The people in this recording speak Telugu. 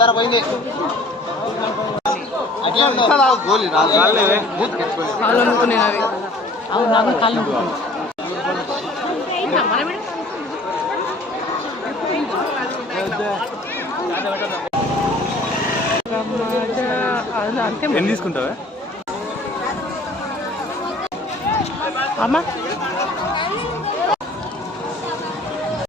ముందర పోయింది అట్లా గోలి రాలే కాళ్ళు అనుకునేది అవి అవును నాకు కాళ్ళు అంతే తీసుకుంటావా అమ్మా